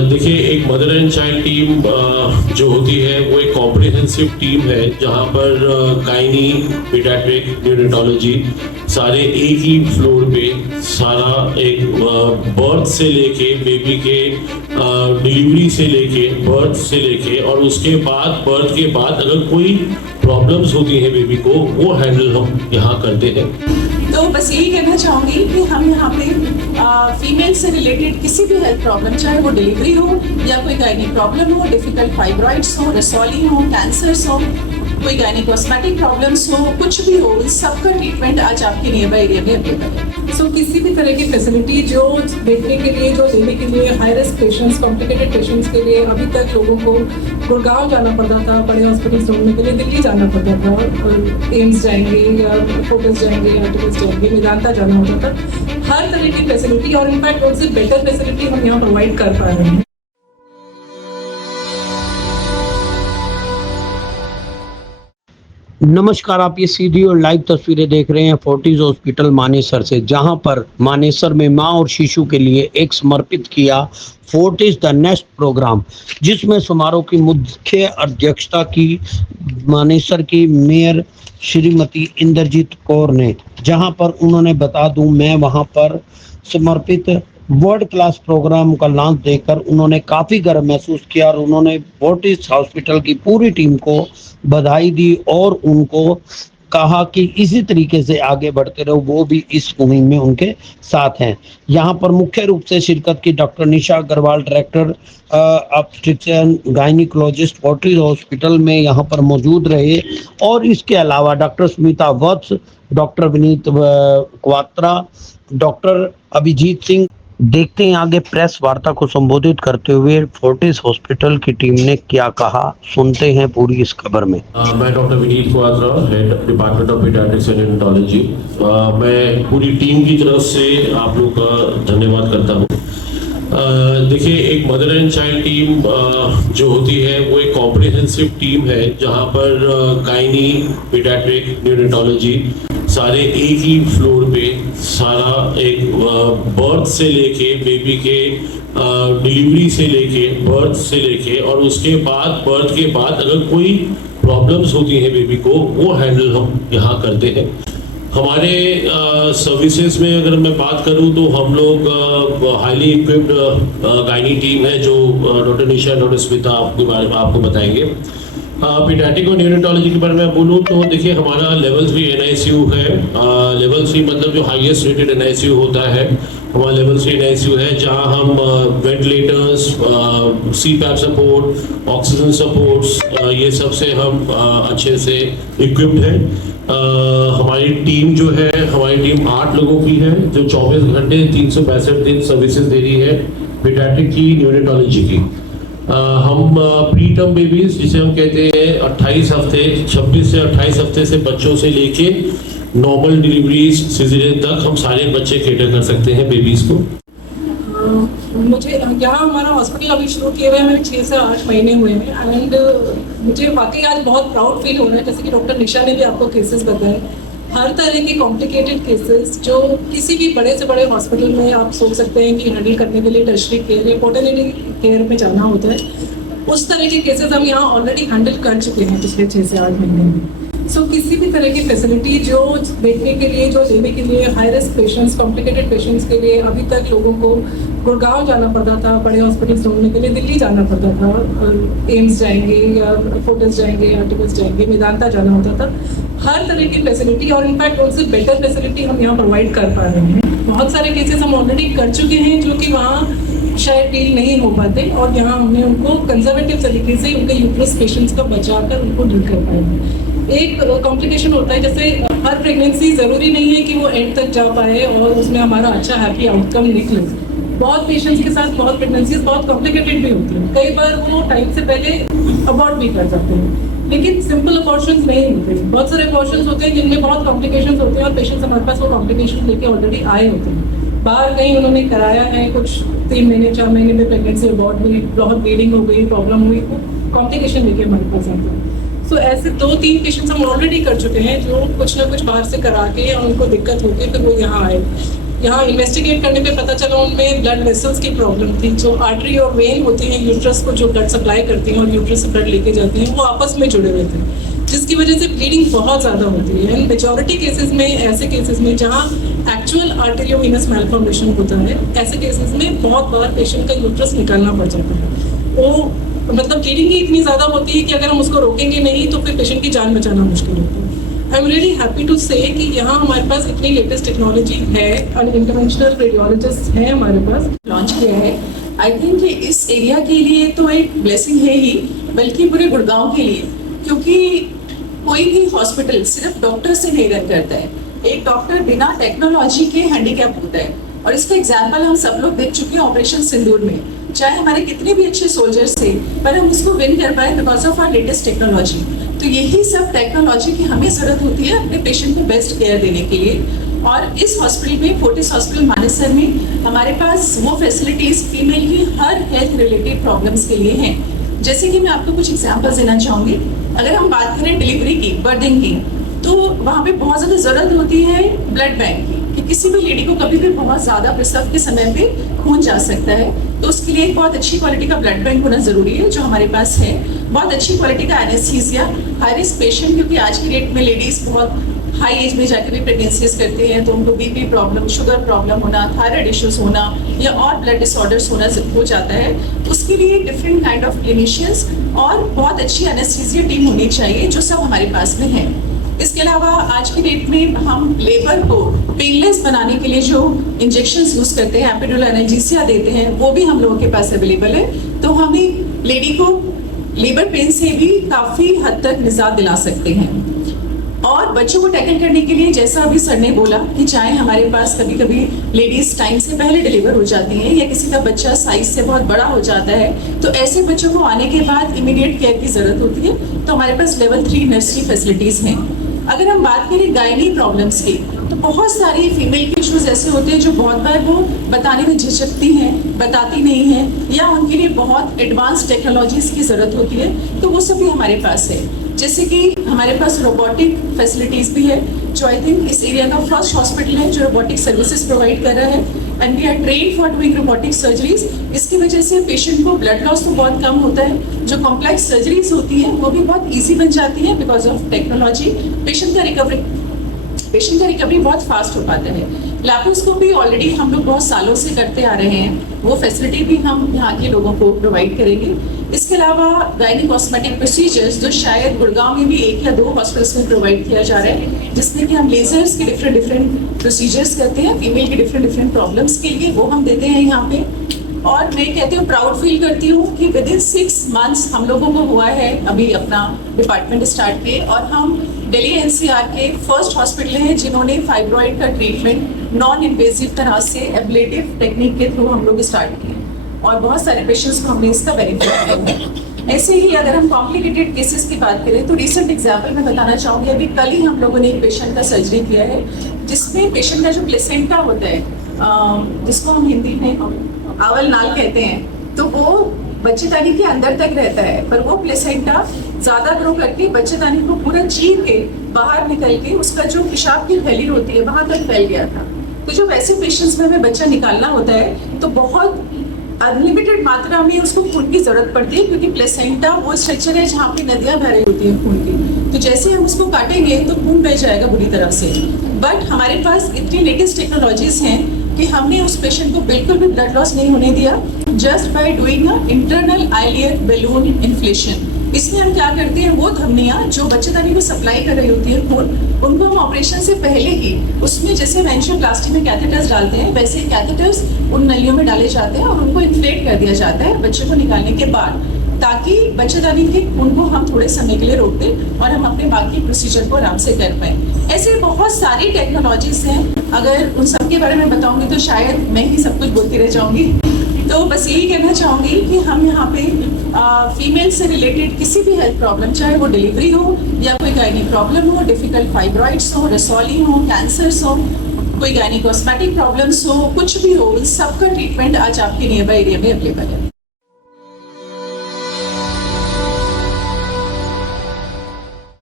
देखिए, एक mother and child team जो होती है वो एक कॉम्प्रिहेंसिव टीम है जहाँ पर गायनी, पीडियाट्रिक, न्यूरोलॉजी सारे एक ही फ्लोर पे सारा एक बर्थ से लेके बेबी के डिलीवरी से लेके बर्थ से लेके और उसके बाद बर्थ के बाद अगर कोई प्रॉब्लम्स होती हैं बेबी को वो हैंडल हम यहाँ करते हैं। तो बस यही कहना चाहूँगी कि हम यहाँ पे फीमेल से रिलेटेड किसी भी हेल्थ प्रॉब्लम, चाहे वो डिलीवरी हो या कोई गायनी प्रॉब्लम हो, डिफिकल्ट फाइब्रॉइड्स हो, रसौली हो, कैंसर्स हो, कोई गायनी कॉस्मेटिक प्रॉब्लम्स हो, कुछ भी हो, इस सब का ट्रीटमेंट आज आपके नियर बाय एरिया में अवेलेबल है। सो किसी भी तरह की फैसिलिटी जो देखने के लिए, जो लेने के लिए high risk patients, complicated patients के लिए अभी तक लोगों को गुड़गांव जाना पड़ता था, बड़े हॉस्पिटल ढूंढने के लिए दिल्ली जाना पड़ता था, और एम्स जाएंगे या फोकस जाएंगे या टिकस जाएंगे, मेदांता जाना होता था। हर तरह की फैसिलिटी और इनफैक्ट उससे बेटर फैसिलिटी हम यहाँ प्रोवाइड कर पा रहे हैं। नमस्कार, आप ये सीधी और लाइव तस्वीरें देख रहे हैं फोर्टिस हॉस्पिटल मानेसर से, जहां पर मानेसर में मां और शिशु के लिए एक समर्पित किया फोर्टिस द नेस्ट प्रोग्राम, जिसमें समारोह की मुख्य अध्यक्षता की मानेसर की मेयर श्रीमती इंद्रजीत कौर ने। जहां पर उन्होंने बता दूं, मैं वहां पर समर्पित वर्ल्ड क्लास प्रोग्राम का लॉन्च देकर उन्होंने काफ़ी गर्व महसूस किया और उन्होंने फोर्टिस हॉस्पिटल की पूरी टीम को बधाई दी और उनको कहा कि इसी तरीके से आगे बढ़ते रहो, वो भी इस मुहिम में उनके साथ हैं। यहाँ पर मुख्य रूप से शिरकत की doctor Nisha Agrawal, director obstetrician gynaecologist Fortis hospital में यहाँ पर मौजूद रहे, और इसके अलावा doctor Smita Vats, doctor Vineet Kwatra, doctor Abhijeet Singh. देखते हैं आगे प्रेस वार्ता को संबोधित करते हुए फोर्टिस हॉस्पिटल की टीम ने क्या कहा, सुनते हैं पूरी इस खबर में। मैं doctor Vineet Kwatra, head department of paediatrics and neurology. मैं पूरी टीम की तरफ से आप लोग का धन्यवाद करता हूँ। देखिए, एक मदर एंड चाइल्ड टीम जो होती है वो एक कॉम्प्रिहेंसिव टीम है जहाँ पर गायनी, पीडियाट्रिक, न्यूरोलॉजी सारे एक ही फ्लोर पे सारा एक बर्थ से लेके बेबी के डिलीवरी से लेके बर्थ से लेके और उसके बाद बर्थ के बाद अगर कोई प्रॉब्लम्स होती हैं बेबी को वो हैंडल हम यहाँ करते हैं। हमारे सर्विसेज में अगर मैं बात करूं तो हम लोग हाईली इक्विप्ड गायनी टीम है जो डॉक्टर निशा, डॉक्टर स्मिता आपके बारे में आपको बताएंगे। पीडियाट्रिक और न्यूरोलॉजी के बारे में बोलूँ तो देखिए, हमारा लेवल 3 NICU है। लेवल 3 मतलब जो हाईएस्ट रेटेड NICU होता है, हमारा लेवल 3 NICU है जहाँ हम ventilators, CPAP support, oxygen supports, ये सब से हम अच्छे से इक्विप्ड हैं। हमारी टीम जो है, हमारी टीम 8 लोगों की है जो 24 घंटे 365 दिन सर्विसेज दे रही है पीडियाट्रिक की, न्यूरोलॉजी की। हम प्री टर्म बेबीज जिसे हम कहते हैं 28 हफ्ते, 26 से 28 हफ्ते से बच्चों से लेके नॉर्मल डिलीवरीज, सिजेरियन तक हम सारे बच्चे केटर कर सकते हैं बेबीज को। मुझे यहाँ हमारा हॉस्पिटल अभी शुरू किए हुए हमें 6 से 8 महीने हुए हैं, एंड मुझे वाकई आज बहुत प्राउड फील हो रहा है। जैसे कि डॉक्टर निशा ने भी आपको केसेस बताए, हर तरह के कॉम्प्लिकेटेड केसेस जो किसी भी बड़े से बड़े हॉस्पिटल में आप सोच सकते हैं कि हैंडल करने के लिए टर्शरी केयर या पोटर्निटी केयर में जाना होता है, उस तरह के केसेस हम यहाँ ऑलरेडी हैंडल कर चुके हैं पिछले 6 से 8 महीने में। सो किसी भी तरह की फैसिलिटी जो देखने के लिए, जो लेने के लिए high risk patients, complicated patients के लिए अभी तक लोगों को गुड़गांव जाना पड़ता था, बड़े हॉस्पिटल ढूंढने के लिए दिल्ली जाना पड़ता था, और एम्स जाएंगे या फोकस जाएंगे या टिकस जाएंगे, मेदांता जाना होता था। हर तरह की फैसिलिटी और इनफैक्ट उनसे बेटर फैसिलिटी हम यहाँ प्रोवाइड कर पा रहे हैं। बहुत सारे केसेस हम ऑलरेडी कर चुके हैं जो कि वहाँ शायद डील नहीं हो पाते, और यहाँ हमने उनको कंजर्वेटिव तरीके से उनके यूट्रस पेशेंट्स का बचाकर उनको डील कर पाए। एक कॉम्प्लिकेशन होता है, जैसे हर प्रेगनेंसी ज़रूरी नहीं है कि वो एंड तक जा पाए और उसमें हमारा अच्छा हैप्पी आउटकम निकले। बहुत पेशेंट्स के साथ बहुत प्रेगनेंसीज बहुत कॉम्प्लिकेटेड भी होती हैं, कई बार वो टाइम से पहले अबॉर्ट भी कर जाते हैं, लेकिन सिंपल अबॉर्शंस नहीं होते। बहुत सारे अबॉर्शंस होते हैं जिनमें बहुत कॉम्प्लिकेशंस होते हैं और पेशेंट्स हमारे पास वो कॉम्प्लिकेशन लेके ऑलरेडी आए होते हैं। बाहर कहीं उन्होंने कराया है, कुछ 3 महीने 4 महीने में प्रेगनेंसी अबॉर्ट हुई, बहुत ब्लीडिंग हो गई, प्रॉब्लम हुई, वो कॉम्प्लिकेशन लेके हमारे पास आते हैं। सो ऐसे 2-3 पेशेंट्स हम ऑलरेडी कर चुके हैं जो कुछ ना कुछ बाहर से करा के और उनको दिक्कत होती है फिर वो यहाँ आए। यहाँ इन्वेस्टिगेट करने पे पता चला उनमें ब्लड वेसल्स की प्रॉब्लम थी। जो आर्टरी और वेन होती हैं यूट्रस को जो ब्लड सप्लाई करती हैं और यूट्रस से ब्लड लेके जाती हैं, वो आपस में जुड़े हुए थे, जिसकी वजह से ब्लीडिंग बहुत ज़्यादा होती है। एंड मेजॉरिटी केसेस में, ऐसे केसेस में जहाँ एक्चुअल आर्टेरियोवेनस मैलफॉर्मेशन होता है, ऐसे केसेस में बहुत बार पेशेंट का यूट्रस निकालना पड़ जाता है। वो मतलब ब्लीडिंग ही इतनी ज़्यादा होती है कि अगर हम उसको रोकेंगे नहीं तो फिर पेशेंट की जान बचाना मुश्किल होता है। I am really happy to say कि यहाँ हमारे पास इतनी लेटेस्ट टेक्नोलॉजी है और इंटरवेंशनल रेडियोलॉजिस्ट हैं हमारे पास। लॉन्च किया है। आई थिंक कि इस एरिया के लिए तो एक ब्लेसिंग है ही, बल्कि पूरे गुड़गांव के लिए, क्योंकि कोई भी हॉस्पिटल सिर्फ डॉक्टर से नहीं रन करता है। एक डॉक्टर बिना टेक्नोलॉजी के हैंडीकैप होता है, और इसका एग्जाम्पल हम सब लोग देख चुके हैं ऑपरेशन सिंदूर में। चाहे हमारे कितने भी अच्छे सोल्जर्स थे, पर हम उसको विन कर पाए because of our latest technology. तो यही सब टेक्नोलॉजी की हमें जरूरत होती है अपने पेशेंट को बेस्ट केयर देने के लिए। और इस हॉस्पिटल में, फोर्टिस हॉस्पिटल मानेसर में, हमारे पास वो फैसिलिटीज फीमेल की हर हेल्थ रिलेटेड प्रॉब्लम्स के लिए हैं। जैसे कि मैं आपको कुछ एग्जाम्पल्स देना चाहूँगी। अगर हम बात करें डिलीवरी की, बर्थिंग की, तो वहाँ पे बहुत ज़्यादा ज़रूरत होती है ब्लड बैंक की, कि किसी भी लेडी को कभी भी बहुत ज़्यादा प्रसव के समय पे खून जा सकता है। तो उसके लिए एक बहुत अच्छी क्वालिटी का ब्लड बैंक होना ज़रूरी है, जो हमारे पास है। बहुत अच्छी क्वालिटी का एनेस्थीसिया, हाई रिस्क पेशेंट, क्योंकि आज की डेट में लेडीज़ बहुत हाई एज में जाकर भी प्रेगनेंसीज करते हैं, तो उनको बीपी प्रॉब्लम, शुगर प्रॉब्लम होना, थायराइड इश्यूज होना या और ब्लड डिसऑर्डर्स होना हो जाता है। उसके लिए डिफरेंट काइंड ऑफ क्लिनिशियंस और बहुत अच्छी एनेस्थीसिया टीम होनी चाहिए, जो सब हमारे पास में है। इसके अलावा आज की डेट में हम लेबर को पेनलेस बनाने के लिए जो इंजेक्शंस यूज करते हैं, एपिडुरल एनाल्जेसिया देते हैं, वो भी हम लोगों के पास अवेलेबल है। तो हमें लेडी को लेबर पेन से भी काफी हद तक निजात दिला सकते हैं। और बच्चों को टैकल करने के लिए, जैसा अभी सर ने बोला कि चाहे हमारे पास कभी कभी लेडीज टाइम से पहले डिलीवर हो जाती हैं, या किसी का बच्चा साइज से बहुत बड़ा हो जाता है, तो ऐसे बच्चों को आने के बाद इमीडिएट केयर की जरूरत होती है। तो हमारे पास लेवल 3 नर्सरी फैसिलिटीज हैं। अगर हम बात करें गायनी प्रॉब्लम्स की, तो बहुत सारी फीमेल के इश्यूज ऐसे होते हैं जो बहुत बार वो बताने में झिझकती हैं, बताती नहीं हैं, या उनके लिए बहुत एडवांस टेक्नोलॉजीज की ज़रूरत होती है। तो वो सब भी हमारे पास है। जैसे कि हमारे पास रोबोटिक फैसिलिटीज़ भी है, जो आई थिंक इस एरिया का फर्स्ट हॉस्पिटल है जो रोबोटिक सर्विसेज प्रोवाइड कर रहा है। And we are train for doing robotic surgeries. इसकी वजह से पेशेंट को ब्लड लॉस तो बहुत कम होता है, जो कॉम्प्लेक्स सर्जरीज होती हैं वो भी बहुत ईजी बन जाती है बिकॉज ऑफ टेक्नोलॉजी। पेशेंट का रिकवरी बहुत फास्ट हो पाता है। लैप्रोस्कोपी ऑलरेडी हम लोग बहुत सालों से करते आ रहे हैं, वो फैसिलिटी भी हम यहाँ के लोगों को प्रोवाइड करेंगे। इसके अलावा गायनी कॉस्मेटिक प्रोसीजर्स, जो शायद गुड़गांव में भी 1 या 2 हॉस्पिटल्स में प्रोवाइड किया जा रहा है, जिसमें कि हम लेजर्स के डिफरेंट प्रोसीजर्स करते हैं फीमेल के डिफरेंट प्रॉब्लम्स के लिए, वो हम देते हैं यहाँ पे। और मैं कहती हूँ, प्राउड फील करती हूँ कि विदिन 6 मंथ्स हम लोगों को हुआ है अभी अपना डिपार्टमेंट स्टार्ट किए, और हम दिल्ली एनसीआर के फर्स्ट हॉस्पिटल हैं जिन्होंने फाइब्रॉइड का ट्रीटमेंट नॉन इन्वेजिव तरह से एब्लेटिव टेक्निक के थ्रू हम लोग स्टार्ट किए, और बहुत सारे पेशेंट्स को हमने इसका बेनिफिट दिया। ऐसे ही अगर हम कॉम्प्लिकेटेड केसेस की बात करें, तो रिसेंट एग्जाम्पल मैं बताना चाहूँगी। अभी कल ही हम लोगों ने एक पेशेंट का सर्जरी किया है, जिसमें पेशेंट का जो प्लेसेंटा होता है, जिसको हम हिंदी में आवल नाल कहते हैं, तो वो बच्चेदानी के अंदर तक रहता है, पर वो प्लेसेंटा ज्यादा ग्रो करके बच्चेदानी को पूरा चीर के बाहर निकल के उसका जो पेशाब की थैली होती है वहां तक फैल गया था। तो जब ऐसे पेशेंट्स में हमें बच्चा निकालना होता है तो बहुत अनलिमिटेड मात्रा में उसको खून की जरूरत पड़ती है, क्योंकि प्लेसेंटा वो स्ट्रक्चर है जहाँ पे नदियाँ बह रही होती हैं खून की। तो जैसे हम उसको काटेंगे तो खून बह जाएगा बुरी तरह से। बट हमारे पास इतनी लेटेस्ट टेक्नोलॉजीज हैं कि हमने उस पेशेंट को बिल्कुल भी ब्लड लॉस नहीं होने दिया, just by doing a internal iliac balloon inflation. इसमें हम क्या करते हैं, वो धमनियाँ जो बच्चेदानी को सप्लाई कर रही होती है खून, उनको हम ऑपरेशन से पहले ही उसमें, जैसे एंजियोप्लास्टी में कैथेटर्स डालते हैं, वैसे कैथेटर्स उन नलियों में डाले जाते हैं और उनको इन्फ्लेट कर दिया जाता है बच्चे को निकालने के बाद, ताकि बच्चेदानी के खून को हम थोड़े समय के लिए रोक दें और हम अपने बाकी प्रोसीजर को आराम से कर पाएँ। ऐसे बहुत सारी टेक्नोलॉजीज हैं, अगर उन सब के बारे में बताऊंगी तो शायद मैं ही सब कुछ बोलती रह जाऊंगी। तो बस यही कहना चाहूँगी कि हम यहाँ पे फीमेल से रिलेटेड किसी भी हेल्थ प्रॉब्लम, चाहे वो डिलीवरी हो या कोई गायनी प्रॉब्लम हो, डिफिकल्ट फाइब्रॉइड्स हो, रसौली हो, कैंसर्स हो, कोई गायनी कॉस्मेटिक प्रॉब्लम्स हो, कुछ भी हो, सबका ट्रीटमेंट आज आपके नियर बाई एरिया में अवेलेबल है।